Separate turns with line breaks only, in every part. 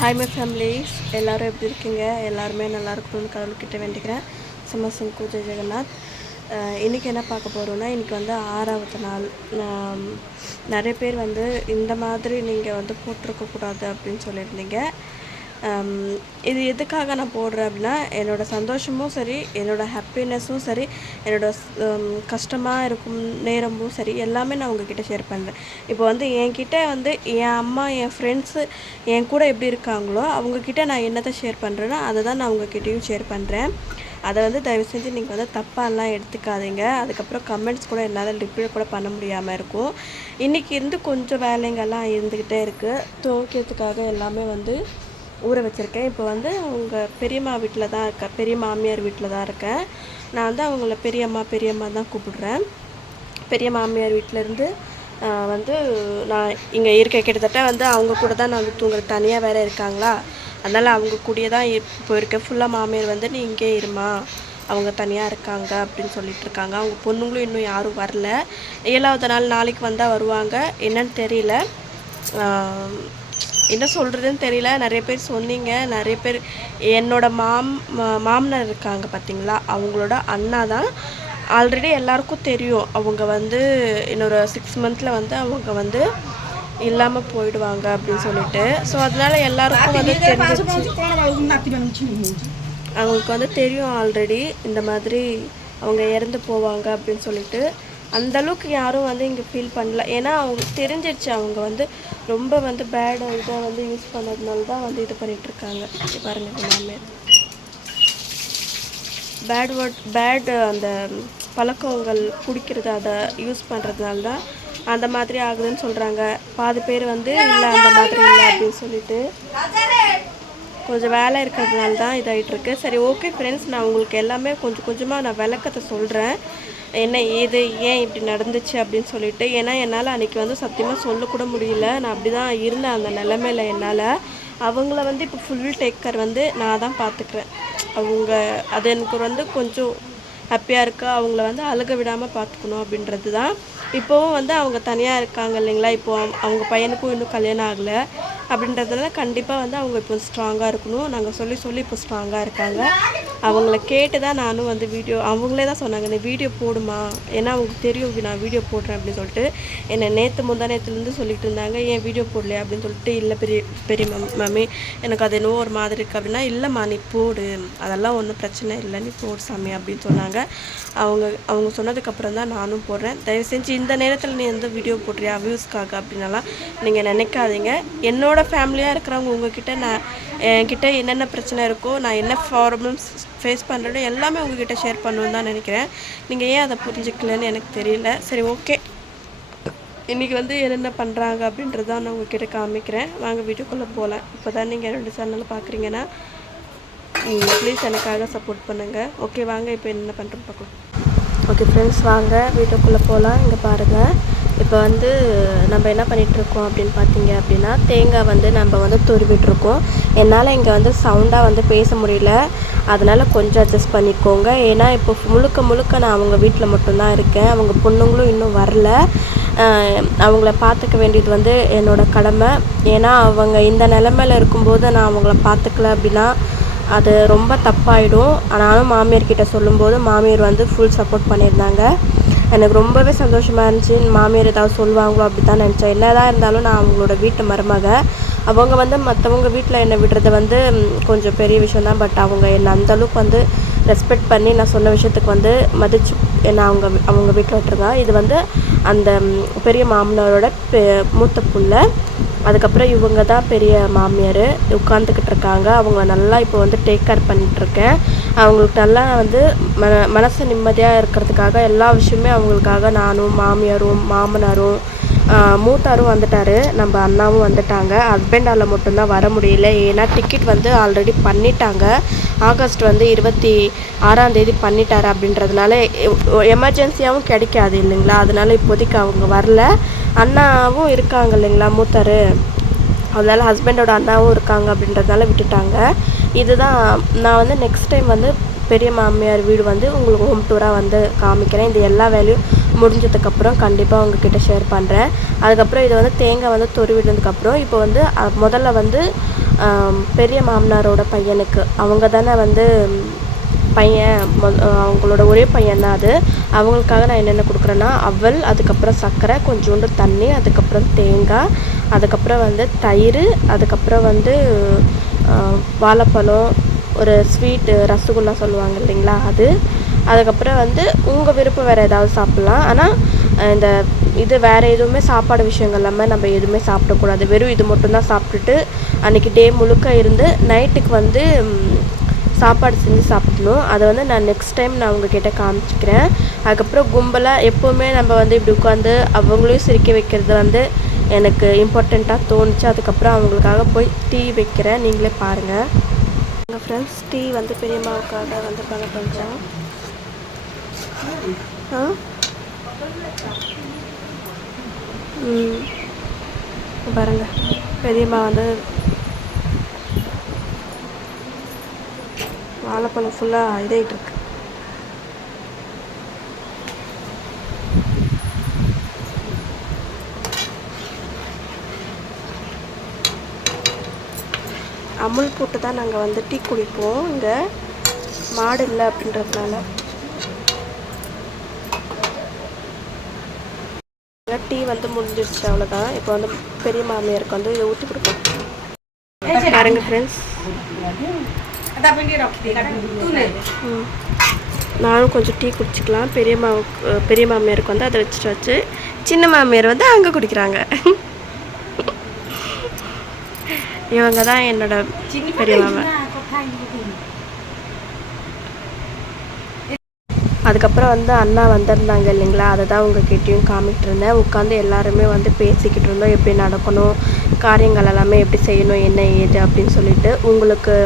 Hi my families எல்லோரும் எப்படி இருக்கீங்க? எல்லாருமே நல்லா இருக்கணும்னு கடவுள்கிட்ட வேண்டிக்கிறேன். சமசங்கு பூஜை ஜெகநாத். இன்றைக்கி என்ன பார்க்க போகிறோன்னா இன்றைக்கி வந்து ஆறாவது நாள். நிறைய பேர் வந்து இந்த மாதிரி நீங்கள் வந்து போட்டிருக்கக்கூடாது அப்படின்னு சொல்லியிருந்தீங்க. இது எதுக்காக நான் போடுறேன் அப்படின்னா என்னோடய சந்தோஷமும் சரி என்னோடய ஹாப்பினஸும் சரி என்னோட கஷ்டமாக இருக்கும் நேரமும் சரி எல்லாமே நான் உங்ககிட்ட ஷேர் பண்ணுறேன் இப்போ வந்து என்கிட்ட வந்து என் அம்மா என் ஃப்ரெண்ட்ஸு என் கூட எப்படி இருக்காங்களோ அவங்கக்கிட்ட நான் என்னத்தை ஷேர் பண்ணுறேனோ அதை தான் நான் உங்ககிட்டேயும் ஷேர் பண்ணுறேன் அதை வந்து தயவு செஞ்சு நீங்கள் வந்து தப்பாலாம் எடுத்துக்காதீங்க. அதுக்கப்புறம் கமெண்ட்ஸ் கூட என்னால் ரிப்ளை கூட பண்ண முடியாமல் இருக்கும். இன்றைக்கி இருந்து கொஞ்சம் வேலைங்கள்லாம் இருந்துக்கிட்டே இருக்குது துவைக்கிறதுக்காக எல்லாமே வந்து ஊற வச்சுருக்கேன். இப்போ வந்து அவங்க பெரியம்மா வீட்டில் தான் இருக்கேன் பெரிய மாமியார் வீட்டில் தான் இருக்கேன் நான் வந்து அவங்கள பெரியம்மா பெரியம்மா தான் கூப்பிடுறேன். பெரிய மாமியார் வீட்டிலேருந்து வந்து நான் இங்கே இருக்க கிட்டத்தட்ட வந்து அவங்க கூட தான் நான் வந்து தூங்குறது. தனியாக வேறு இருக்காங்களா? அதனால் அவங்க கூடயே தான் இப்போ இருக்கேன் ஃபுல்லாக மாமியார் வந்து நீ இங்கே இருமா. அவங்க தனியாக இருக்காங்க அப்படின்னு சொல்லிட்டு இருக்காங்க. அவங்க பொண்ணுங்களும் இன்னும் யாரும் வரல. ஏழாவது நாள் நாளைக்கு வந்தால் வருவாங்க. என்னன்னு தெரியல. என்ன சொல்கிறதுன்னு தெரியல. நிறைய பேர் சொன்னீங்க. நிறைய பேர் என்னோட மாம் மாமனார் இருக்காங்க பார்த்தீங்களா? அவங்களோட அண்ணா தான் ஆல்ரெடி எல்லாருக்கும் தெரியும். அவங்க வந்து இன்னொரு சிக்ஸ் மந்த்தில் வந்து அவங்க வந்து இல்லாமல் போயிடுவாங்க அப்படின்னு சொல்லிட்டு. ஸோ அதனால எல்லாருக்கும் வந்து தெரிஞ்சிச்சு அவங்களுக்கு வந்து தெரியும் ஆல்ரெடி இந்த மாதிரி அவங்க இறந்து போவாங்க அப்படின்னு சொல்லிட்டு. அந்த அளவுக்கு யாரும் வந்து இங்கே ஃபீல் பண்ணல. ஏன்னா அவங்க தெரிஞ்சிருச்சு அவங்க வந்து ரொம்ப வந்து பேட் இதை வந்து யூஸ் பண்ணதுனால தான் வந்து இது பண்ணிகிட்டு இருக்காங்க. இங்க பேட் வேர்ட் பேட் அந்த பழக்கங்கள் குடிக்கிறது அதை யூஸ் பண்ணுறதுனால தான் அந்த மாதிரி ஆகுதுன்னு சொல்கிறாங்க பாதி பேர் வந்து இல்லை அந்த மாதிரி இல்லை அப்படின்னு சொல்லிட்டு. கொஞ்சம் வேலை இருக்கிறதுனால தான் இதாகிட்டுருக்கு சரி ஓகே ஃப்ரெண்ட்ஸ் நான் உங்களுக்கு எல்லாமே கொஞ்சம் கொஞ்சமாக நான் விளக்கத்தை சொல்கிறேன் என்ன ஏது ஏன் இப்படி நடந்துச்சு அப்படின்னு சொல்லிட்டு. ஏன்னா என்னால் அன்றைக்கி வந்து சத்தியமாக சொல்லக்கூட முடியல. நான் அப்படி தான் இருந்தேன் அந்த நிலமையில என்னால். அவங்கள வந்து இப்போ ஃபுல் டேக்கர் வந்து நான் தான் பார்த்துக்கிறேன். அவங்க அது எனக்கு வந்து கொஞ்சம் ஹாப்பியாக இருக்கா அவங்கள வந்து அழுக விடாமல் பார்த்துக்கணும் அப்படின்றது தான் இப்போவும் வந்து அவங்க தனியாக இருக்காங்க இல்லைங்களா? இப்போ அவங்க- அவங்க பையனுக்கும் இன்னும் கல்யாணம் ஆகலை. அப்படின்றதுனால கண்டிப்பாக வந்து அவங்க இப்போ ஸ்ட்ராங்காக இருக்கணும். நாங்கள் சொல்லி சொல்லி இப்போ ஸ்ட்ராங்காக இருக்காங்க. அவங்கள கேட்டு தான் நானும் வந்து வீடியோ அவங்களே தான் சொன்னாங்க நீ வீடியோ போடுமா? ஏன்னா அவங்களுக்கு தெரியும் நான் வீடியோ போடுறேன் அப்படின்னு சொல்லிட்டு. என்னை நேற்று முந்தா நேற்றுலேருந்து சொல்லிட்டு இருந்தாங்க ஏன் வீடியோ போடலையா? அப்படின்னு சொல்லிட்டு இல்லை பெரிய பெரிய மம்மி எனக்கு அது என்னவோ ஒரு மாதிரி இருக்குது அப்படின்னா இல்லைம்மா நீ போடு அதெல்லாம் ஒன்றும் பிரச்சனை இல்லை நீ போடு சாமி அப்படின்னு சொன்னாங்க. அவங்க அவங்க சொன்னதுக்கப்புறம் தான் நானும் போடுறேன். தயவு செஞ்சு இந்த நேரத்தில் நீ எந்த வீடியோ போடுறியா வியூஸ்க்காக அப்படின்னாலாம் நீங்கள் நினைக்காதீங்க. என்னோடய ஃபேமிலியாக இருக்கிறவங்க உங்ககிட்ட நான் என்கிட்ட என்னென்ன பிரச்சனை இருக்கோ நான் என்ன ப்ராப்ளம்ஸ் ஃபேஸ் பண்ணுறேனோ எல்லாமே உங்ககிட்ட ஷேர் பண்ணுவேன்னு தான் நினைக்கிறேன். நீங்கள் ஏன் அதை புரிஞ்சுக்கலன்னு எனக்கு தெரியல. சரி ஓகே இன்றைக்கி வந்து என்னென்ன பண்ணுறாங்க அப்படின்றத நான் உங்ககிட்ட காமிக்கிறேன். வாங்க வீடியோக்குள்ளே போகலாம் இப்போ தான் நீங்கள் ரெண்டு சேனல் பார்க்குறீங்கன்னா ப்ளீஸ் எனக்காக சப்போர்ட் பண்ணுங்கள் ஓகே வாங்க இப்போ என்ன பண்ணுறோம் பார்க்கலாம். ஓகே ஃப்ரெண்ட்ஸ் வாங்க வீட்டுக்குள்ளே போகலாம் இங்கே பாருங்கள் இப்போ வந்து நம்ம என்ன பண்ணிகிட்ருக்கோம் அப்படின்னு பார்த்தீங்க அப்படின்னா தேங்காய் வந்து நம்ம வந்து துருவிட்டுருக்கோம் என்னால் இங்கே வந்து சவுண்டாக வந்து பேச முடியல. அதனால் கொஞ்சம் அட்ஜஸ்ட் பண்ணிக்கோங்க. ஏன்னா இப்போ முழுக்க முழுக்க நான் அவங்க வீட்டில் மட்டும்தான் இருக்கேன். அவங்க பொண்ணுங்களும் இன்னும் வரல. அவங்கள பார்த்துக்க வேண்டியது வந்து என்னோட கடமை. ஏன்னா அவங்க இந்த நிலமையில இருக்கும்போது நான் அவங்கள பார்த்துக்கல அப்படின்னா அது ரொம்ப தப்பாயிடும். ஆனாலும் மாமியார்கிட்ட சொல்லும்போது மாமியார் வந்து ஃபுல் சப்போர்ட் பண்ணியிருந்தாங்க. எனக்கு ரொம்பவே சந்தோஷமாக இருந்துச்சு. மாமியார் ஏதாவது சொல்லுவாங்களோ அப்படி தான் நினச்சேன். என்னதான் இருந்தாலும் நான் அவங்களோட வீட்டு மருமக. அவங்க வந்து மற்றவங்க வீட்டில் என்னை விடுறது வந்து கொஞ்சம் பெரிய விஷயம் தான். பட் அவங்க என்னை அந்தளவுக்கு வந்து ரெஸ்பெக்ட் பண்ணி நான் சொன்ன விஷயத்துக்கு வந்து மதிச்சு என்னை அவங்க அவங்க வீட்டில் விட்டுருங்க இது வந்து அந்த பெரிய மாமனாரோட பெ மூத்த புள்ள. அதுக்கப்புறம் இவங்க தான் பெரிய மாமியார். உட்காந்துக்கிட்டு இருக்காங்க. அவங்க நல்லா இப்போ வந்து டேக் கேர் பண்ணிகிட்ருக்கேன் அவங்களுக்கு நல்லா வந்து மன மனசு நிம்மதியாக இருக்கிறதுக்காக எல்லா விஷயமே அவங்களுக்காக நானும் மாமியாரும் மாமனாரும் மூத்தாரும் வந்துட்டார். நம்ம அண்ணாவும் வந்துட்டாங்க. ஹஸ்பண்டால் மட்டும்தான் வர முடியல. ஏன்னா டிக்கெட் வந்து ஆல்ரெடி பண்ணிட்டாங்க. ஆகஸ்ட் வந்து இருபத்தி ஆறாம் தேதி பண்ணிட்டார் அப்படின்றதுனால எமர்ஜென்சியாகவும் கிடைக்காது இல்லைங்களா? அதனால இப்போதைக்கு அவங்க வரல. அண்ணாவும் இருக்காங்க இல்லைங்களா மூத்தார்? அதனால் ஹஸ்பண்டோட அண்ணாவும் இருக்காங்க அப்படின்றதுனால விட்டுட்டாங்க. இதுதான் நான் வந்து நெக்ஸ்ட் டைம் வந்து பெரிய மாமியார் வீடு வந்து உங்களுக்கு ஹோம் டூராக வந்து காமிக்கிறேன். இது எல்லா வேலையும் முடிஞ்சதுக்கப்புறம் கண்டிப்பாக உங்ககிட்ட ஷேர் பண்ணுறேன் அதுக்கப்புறம் இது வந்து தேங்காய் வந்து துருவினதுக்கப்புறம் இப்போ வந்து முதல்ல வந்து பெரிய மாமனாரோட பையனுக்கு. அவங்க தானே வந்து பையன் அவங்களோட ஒரே பையன் தான் அது. அவங்களுக்காக நான் என்னென்ன கொடுக்குறேன்னா அவல் அதுக்கப்புறம் சர்க்கரை கொஞ்சோண்டு தண்ணி அதுக்கப்புறம் தேங்காய் அதுக்கப்புறம் வந்து தயிர் அதுக்கப்புறம் வந்து வாழைப்பழம் ஒரு ஸ்வீட்டு ரசகுல்லா சொல்லுவாங்க இல்லைங்களா அது. அதுக்கப்புறம் வந்து உங்கள் விருப்பம் வேறு ஏதாவது சாப்பிட்லாம். ஆனால் இந்த இது வேறு எதுவுமே சாப்பாடு விஷயங்கள் இல்லாமல் நம்ம எதுவுமே சாப்பிடக்கூடாது. வெறும் இது மட்டும்தான் சாப்பிட்டுட்டு அன்றைக்கி டே முழுக்க இருந்து நைட்டுக்கு வந்து சாப்பாடு செஞ்சு சாப்பிடணும். அதை வந்து நான் நெக்ஸ்ட் டைம் நான் உங்ககிட்ட காமிச்சிக்கிறேன். அதுக்கப்புறம் கும்பலாக எப்போவுமே நம்ம வந்து இப்படி உட்காந்து அவங்களையும் சிரிக்க வைக்கிறது வந்து எனக்கு இம்பார்ட்டண்ட்டாக தோணுச்சு. அதுக்கப்புறம் அவங்களுக்காக போய் டீ வைக்கிறேன். நீங்களே பாருங்கள் எங்கள் ஃப்ரெண்ட்ஸ் டீ வந்து பெரியம்மாவுக்காக வந்திருக்காங்க கொஞ்சம் ஆ? பாருங்க. பெரியம்மா வந்து வாழைப்பழம் ஃபுல்லாக இதாகிட்டு இருக்கு. அமுல் போட்டு தான் நாங்கள் வந்து டீ குடிப்போம். இங்கே மாடு இல்லை அப்படின்றதுனால. டீ வந்து முடிஞ்சிருச்சு அவ்வளோதான் இப்போ வந்து பெரிய மாமியாருக்கு வந்து இதை ஊற்றி கொடுப்போம் பாருங்க ஃப்ரெண்ட்ஸ். நானும் கொஞ்சம் டீ குடிச்சிக்கலாம். பெரிய மாவுக்கு பெரிய மாமியாருக்கு வந்து அதை வச்சுட்டு வச்சு சின்ன மாமியார் வந்து அங்கே குடிக்கிறாங்க. இவங்க தான் என்னோட பெரிய மாமா. அதுக்கப்புறம் வந்து அண்ணா வந்திருந்தாங்க இல்லைங்களா? அதை தான் உங்ககிட்டயும் காமிக்கிட்டு இருந்தேன். உட்காந்து எல்லாருமே வந்து பேசிக்கிட்டு இருந்தோம். எப்படி நடக்கணும்? காரியங்கள் எல்லாமே எப்படி செய்யணும்? என்ன ஏது? அப்படின்னு சொல்லிட்டு உங்களுக்கு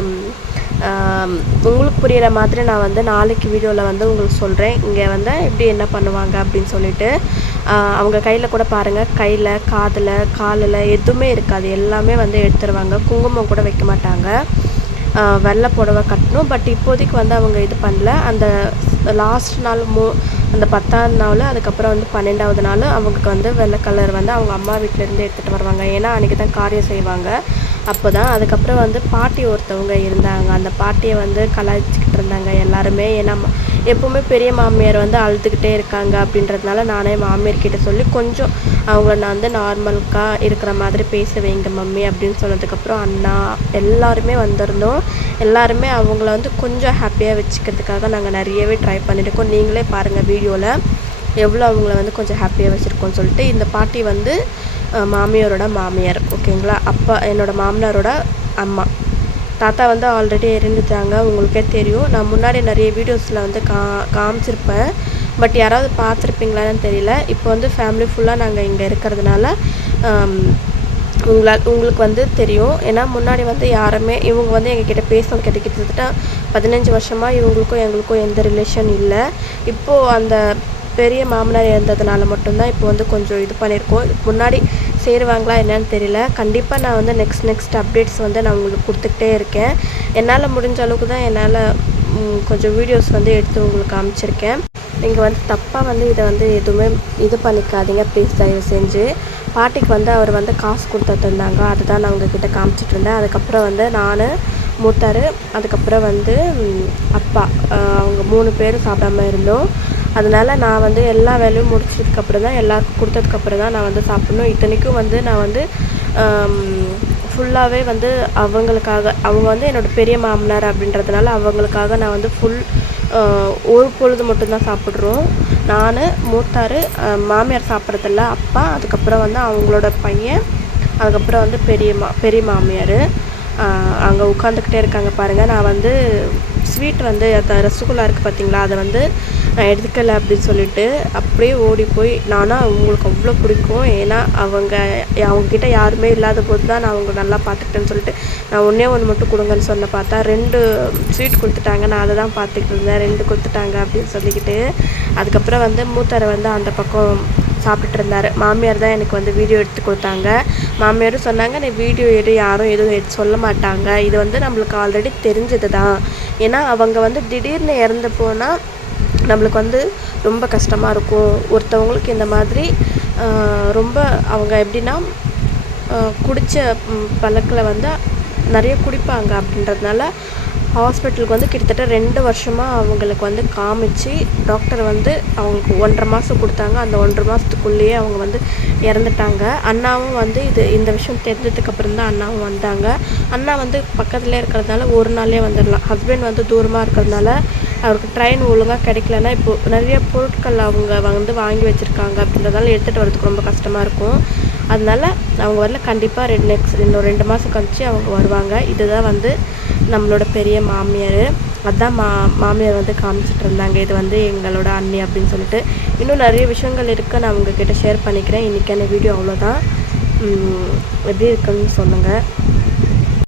உங்களுக்கு புரியிற மாதிரி நான் வந்து நாளைக்கு வீடியோவில் வந்து உங்களுக்கு சொல்கிறேன் இங்கே வந்து எப்படி என்ன பண்ணுவாங்க அப்படின்னு சொல்லிட்டு அவங்க கையில் கூட பாருங்கள் கையில் காதில் காலில் எதுவுமே இருக்காது. எல்லாமே வந்து எடுத்துருவாங்க. குங்குமம் கூட வைக்க மாட்டாங்க. வெள்ளை புடவை கட்டணும். பட் இப்போதைக்கு வந்து அவங்க இது பண்ணல. அந்த லாஸ்ட் நாள் மூ அந்த பத்தாவது நாள் அதுக்கப்புறம் வந்து பன்னெண்டாவது நாள் அவங்களுக்கு வந்து வெள்ளை கலர் வந்து அவங்க அம்மா வீட்டிலேருந்து எடுத்துகிட்டு வருவாங்க. ஏன்னா அன்றைக்கி தான் காரியம் செய்வாங்க. அப்போ தான் அதுக்கப்புறம் வந்து பாட்டி ஒருத்தவங்க இருந்தாங்க. அந்த பாட்டியை வந்து கலாய்ச்சிக்கிட்டு இருந்தாங்க எல்லாருமே. ஏன்னா எப்போவுமே பெரிய மாமியார் வந்து அழுதுகிட்டே இருக்காங்க அப்படின்றதுனால நானே மாமியார் கிட்ட சொல்லி கொஞ்சம் அவங்கள நான் வந்து நார்மலுக்காக இருக்கிற மாதிரி பேச வைங்க மம்மி அப்படின்னு சொன்னதுக்கப்புறம் அண்ணா எல்லாருமே வந்திருந்தோம். எல்லாருமே அவங்கள வந்து கொஞ்சம் ஹாப்பியாக வச்சுக்கிறதுக்காக நாங்கள் நிறையவே ட்ரை பண்ணியிருக்கோம். நீங்களே பாருங்கள் வீடியோவில் எவ்வளோ அவங்கள வந்து கொஞ்சம் ஹாப்பியாக வச்சுருக்கோம்னு சொல்லிட்டு இந்த பாட்டி வந்து மாமியாரோட மாமியார். ஓகேங்களா? அப்பா என்னோட மாமனாரோட அம்மா. தாத்தா வந்து ஆல்ரெடி இறந்துட்டாங்க உங்களுக்கே தெரியும். நான் முன்னாடி நிறைய வீடியோஸில் வந்து கா காமிச்சிருப்பேன். பட் யாராவது பார்த்துருப்பீங்களான்னு தெரியல. இப்போ வந்து ஃபேமிலி ஃபுல்லாக நாங்கள் இங்கே இருக்கிறதுனால உங்களால் உங்களுக்கு வந்து தெரியும். ஏன்னா முன்னாடி வந்து யாருமே இவங்க வந்து எங்ககிட்ட பேசணும் கிட்ட கிட்டத்தட்ட பதினஞ்சு வருஷமாக இவங்களுக்கும் எங்களுக்கும் எந்த ரிலேஷன் இல்லை. இப்போது அந்த பெரிய மாமனார் இறந்ததுனால மட்டும்தான் இப்போ வந்து கொஞ்சம் இது பண்ணியிருக்கோம். முன்னாடி சேருவாங்களா என்னன்னு தெரியல. கண்டிப்பாக நான் வந்து நெக்ஸ்ட் நெக்ஸ்ட் அப்டேட்ஸ் வந்து நான் உங்களுக்கு கொடுத்துக்கிட்டே இருக்கேன். என்னால் முடிஞ்ச அளவுக்கு தான் என்னால் கொஞ்சம் வீடியோஸ் வந்து எடுத்து உங்களுக்கு காமிச்சிருக்கேன். நீங்கள் வந்து தப்பாக வந்து இதை வந்து எதுவுமே இது பண்ணிக்காதீங்க ப்ளீஸ் தயவு செஞ்சு. பாட்டிக்கு வந்து அவர் வந்து காசு கொடுத்துட்டு இருந்தாங்க அதுதான் நான் உங்ககிட்ட காமிச்சிட்டு இருந்தேன். அதுக்கப்புறம் வந்து நான் மூத்தார் அதுக்கப்புறம் வந்து அப்பா. அவங்க மூணு பேரும் சாப்பிடாம இருந்தோம். அதனால நான் வந்து எல்லா வேலையும் முடிச்சதுக்கப்புறம் தான் எல்லாருக்கும் கொடுத்ததுக்கப்புறம் தான் நான் வந்து சாப்பிட்ணும். இத்தனைக்கும் வந்து நான் வந்து ஃபுல்லாகவே வந்து அவங்களுக்காக அவங்க வந்து என்னோட பெரிய மாமனார் அப்படின்றதுனால அவங்களுக்காக நான் வந்து ஃபுல் ஒரு பொழுது மட்டும்தான் சாப்பிட்றோம். நான் மூத்தார் மாமியார் சாப்பிட்றதில்ல. அப்பா அதுக்கப்புறம் வந்து அவங்களோட பையன் அதுக்கப்புறம் வந்து பெரிய மா பெரிய மாமியார். அங்கே உட்காந்துக்கிட்டே இருக்காங்க பாருங்கள் நான் வந்து ஸ்வீட் வந்து அந்த ரசகுல்லா இருக்குது பார்த்தீங்களா அதை வந்து நான் எடுத்துக்கல அப்படின்னு சொல்லிட்டு அப்படியே ஓடி போய் நானா அவங்களுக்கு அவ்வளோ பிடிக்கும். ஏன்னா அவங்க அவங்கக்கிட்ட யாருமே இல்லாத போது தான் நான் அவங்க நல்லா பார்த்துக்கிட்டேன்னு சொல்லிட்டு நான் ஒன்றே ஒன்று மட்டும் கொடுங்கன்னு சொன்ன பார்த்தா ரெண்டு ஸ்வீட் கொடுத்துட்டாங்க. நான் அதை தான் பார்த்துக்கிட்டு இருந்தேன். ரெண்டு கொடுத்துட்டாங்க அப்படின்னு சொல்லிக்கிட்டு அதுக்கப்புறம் வந்து மூத்தரை வந்து அந்த பக்கம் சாப்பிட்டுட்டு இருந்தார். மாமியார் தான் எனக்கு வந்து வீடியோ எடுத்து கொடுத்தாங்க. மாமியாரும் சொன்னாங்க நீ வீடியோ எடு யாரும் எதுவும் எடுத்து சொல்ல மாட்டாங்க. இது வந்து நம்மளுக்கு ஆல்ரெடி தெரிஞ்சது தான் ஏன்னா அவங்க வந்து திடீர்னு இறந்து போனால் நம்மளுக்கு வந்து ரொம்ப கஷ்டமாக இருக்கும். ஒருத்தவங்களுக்கு இந்த மாதிரி ரொம்ப அவங்க எப்படின்னா குடித்த பழக்கில் வந்து நிறைய குடிப்பாங்க அப்படின்றதுனால ஹாஸ்பிட்டலுக்கு வந்து கிட்டத்தட்ட ரெண்டு வருஷமாக அவங்களுக்கு வந்து காமிச்சு டாக்டர் வந்து அவங்களுக்கு ஒன்றரை மாதம் கொடுத்தாங்க. அந்த ஒன்றரை மாதத்துக்குள்ளேயே அவங்க வந்து இறந்துட்டாங்க. அண்ணாவும் வந்து இது இந்த விஷயம் தெரிஞ்சதுக்கப்புறம் தான் அண்ணாவும் வந்தாங்க. அண்ணா வந்து பக்கத்துலேயே இருக்கிறதுனால ஒரு நாளே வந்துடலாம். ஹஸ்பண்ட் வந்து தூரமாக இருக்கிறதுனால அவருக்கு ட்ரெயின் ஒழுங்காக கிடைக்கலன்னா இப்போது நிறைய பொருட்கள் அவங்க வந்து வாங்கி வச்சுருக்காங்க அப்படின்றதால எடுத்துகிட்டு வரதுக்கு ரொம்ப கஷ்டமாக இருக்கும். அதனால அவங்க வரல கண்டிப்பாக ரெண்டு நெக்ஸ்ட் இன்னும் ரெண்டு மாதம் கழிச்சு அவங்க வருவாங்க. இதுதான் வந்து நம்மளோட பெரிய மாமியார். அதுதான் மா மாமியார் வந்து காமிச்சிட்டு இருந்தாங்க. இது வந்து எங்களோட அண்ணி அப்படின்னு சொல்லிட்டு. இன்னும் நிறைய விஷயங்கள் இருக்குது நான் உங்ககிட்ட ஷேர் பண்ணிக்கிறேன். இன்றைக்கான வீடியோ அவ்வளோதான் எப்படி இருக்குன்னு சொல்லுங்கள்